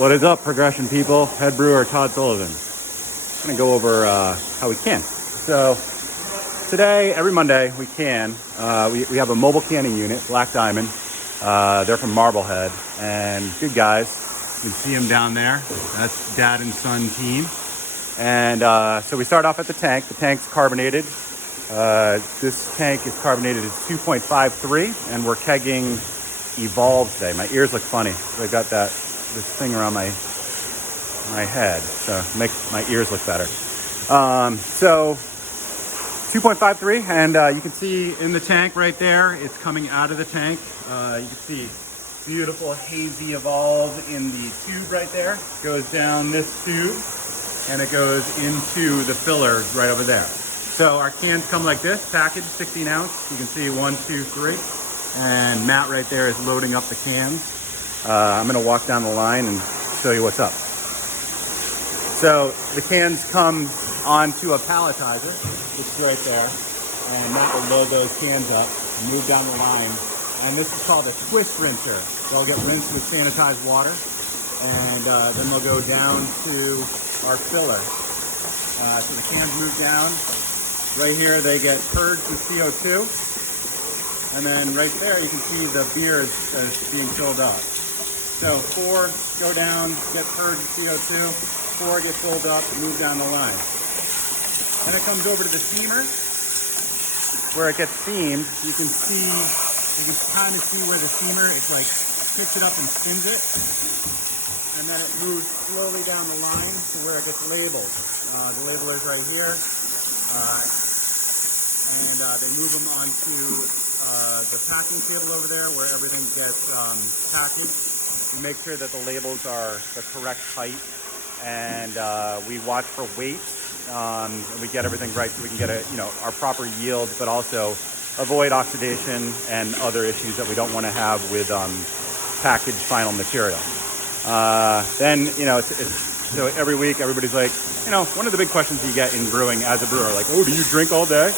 What is up, Progression people? Head brewer Todd Sullivan. I'm going to go over how we can. So today, every Monday, we can. We have a mobile canning unit, Black Diamond. They're from Marblehead, and good guys. You can see them down there. That's dad and son team. And so we start off at the tank. The tank's carbonated. This tank is carbonated at 2.53, and we're kegging Evolve today. My ears look funny. I've got this thing around my head, so make my ears look better. So 2.53, and you can see in the tank right there, it's coming out of the tank. You can see beautiful hazy Evolve in the tube right there. It goes down this tube, and it goes into the filler right over there. So our cans come like this, packaged 16 ounce. You can see 1, 2, 3. And Matt right there is loading up the cans. I'm gonna walk down the line and show you what's up. So the cans come onto a palletizer, which is right there. And Matt will load those cans up and move down the line. And this is called a twist rinser. They'll get rinsed with sanitized water. And then they'll go down to our filler. So the cans move down. Right here, they get purged with CO2. And then right there, you can see the beer is being filled up. So 4 go down, get purged with CO2. 4 get filled up, move down the line. Then it comes over to the steamer, where it gets steamed. You can kind of see where the steamer, it's like picks it up and spins it. And then it moves slowly down the line to where it gets labeled. The labeler's right here. And they move them onto the packing table over there where everything gets packaged. We make sure that the labels are the correct height, and we watch for weight, and we get everything right so we can get our proper yield, but also avoid oxidation and other issues that we don't want to have with packaged final material. Then so every week everybody's like, one of the big questions you get in brewing as a brewer, like, oh, do you drink all day?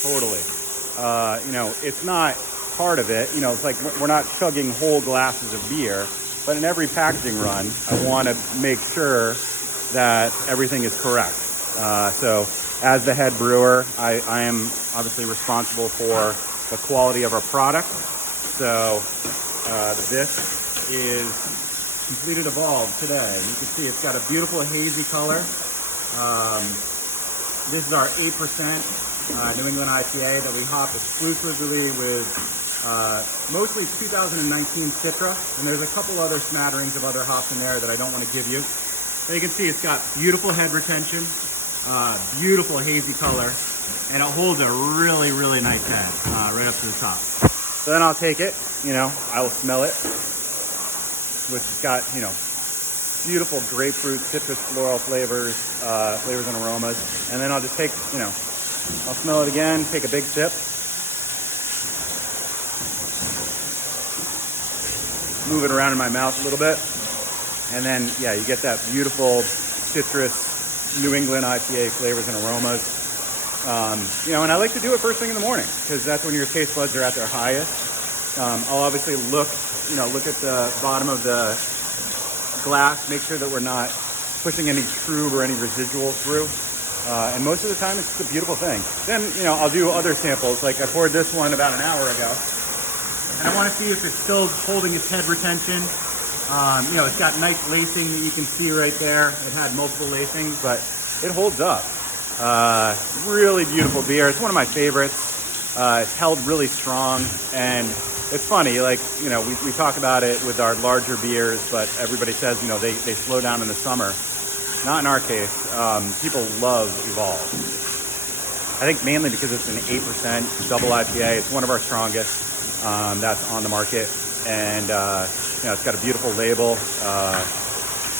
Totally. It's not part of it. It's like we're not chugging whole glasses of beer, but in every packaging run, I want to make sure that everything is correct. So as the head brewer, I am obviously responsible for the quality of our product. So this is completed Evolve today. You can see it's got a beautiful hazy color. This is our 8% New England IPA that we hop exclusively with mostly 2019 Citra, and there's a couple other smatterings of other hops in there that I don't want to give you. So you can see it's got beautiful head retention, beautiful hazy color, and it holds a really, really nice head right up to the top. So then I'll take it, I will smell it, which has got, beautiful grapefruit, citrus, floral flavors and aromas. And then I'll just take, I'll smell it again, take a big sip. Move it around in my mouth a little bit. And then, you get that beautiful citrus New England IPA flavors and aromas. And I like to do it first thing in the morning because that's when your taste buds are at their highest. I'll obviously look at the bottom of the glass, make sure that we're not pushing any trub or any residual through. And most of the time, it's a beautiful thing. Then, I'll do other samples. Like I poured this one about an hour ago. And I want to see if it's still holding its head retention. It's got nice lacing that you can see right there. It had multiple lacings, but it holds up. Really beautiful beer. It's one of my favorites. It's held really strong. And it's funny, we talk about it with our larger beers, but everybody says, they slow down in the summer. Not in our case. People love Evolve. I think mainly because it's an 8% double IPA. It's one of our strongest that's on the market. And, it's got a beautiful label.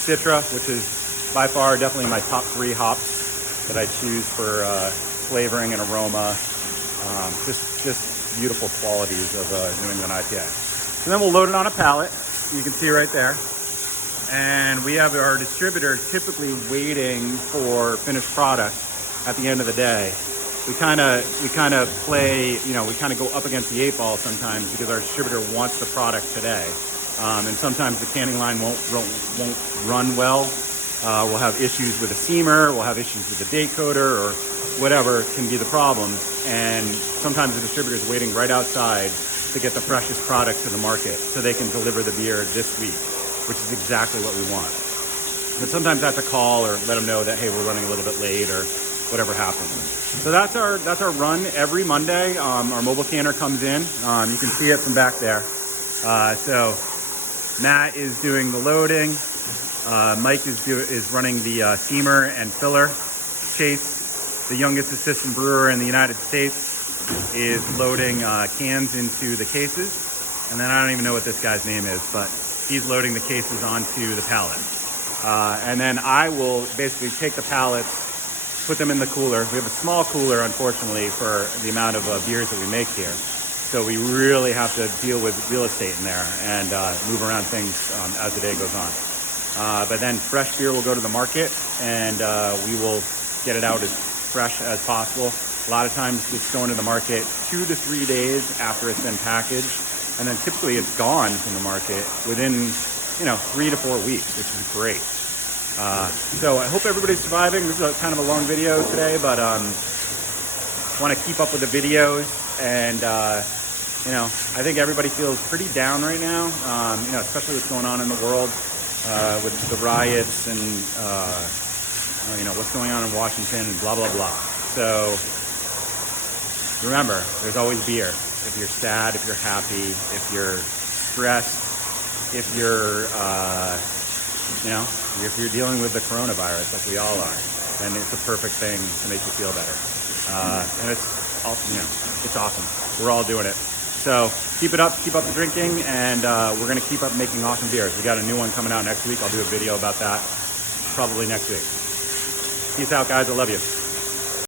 Citra, which is by far definitely my top 3 hops that I choose for flavoring and aroma. Just beautiful qualities of New England IPA. And then we'll load it on a pallet. You can see right there. And we have our distributor typically waiting for finished product at the end of the day. We kind of play, we kind of go up against the 8 ball sometimes because our distributor wants the product today. And sometimes the canning line won't run well. We'll have issues with a seamer, we'll have issues with the date coder, or whatever can be the problem. And sometimes the distributor is waiting right outside to get the freshest product to the market so they can deliver the beer this week, which is exactly what we want. But sometimes I have to call or let them know that, hey, we're running a little bit late or whatever happens. So that's our run every Monday. Our mobile canner comes in. You can see it from back there. So Matt is doing the loading. Mike is running the seamer and filler. Chase, the youngest assistant brewer in the United States, is loading cans into the cases. And then I don't even know what this guy's name is, but he's loading the cases onto the pallets. And then I will basically take the pallets, put them in the cooler. We have a small cooler, unfortunately, for the amount of beers that we make here. So we really have to deal with real estate in there and move around things as the day goes on. But then fresh beer will go to the market, and we will get it out as fresh as possible. A lot of times it's going to the market 2 to 3 days after it's been packaged, and then typically it's gone from the market within 3 to 4 weeks, which is great. So I hope everybody's surviving. This is kind of a long video today, but want to keep up with the videos, and I think everybody feels pretty down right now, especially what's going on in the world with the riots and what's going on in Washington and blah blah blah. So remember, there's always beer. If you're sad, if you're happy, if you're stressed, if you're if you're dealing with the coronavirus like we all are, then it's a perfect thing to make you feel better. And it's awesome. We're all doing it. So keep it up, keep up the drinking, and we're gonna keep up making awesome beers. We got a new one coming out next week. I'll do a video about that probably next week. Peace out, guys. I love you.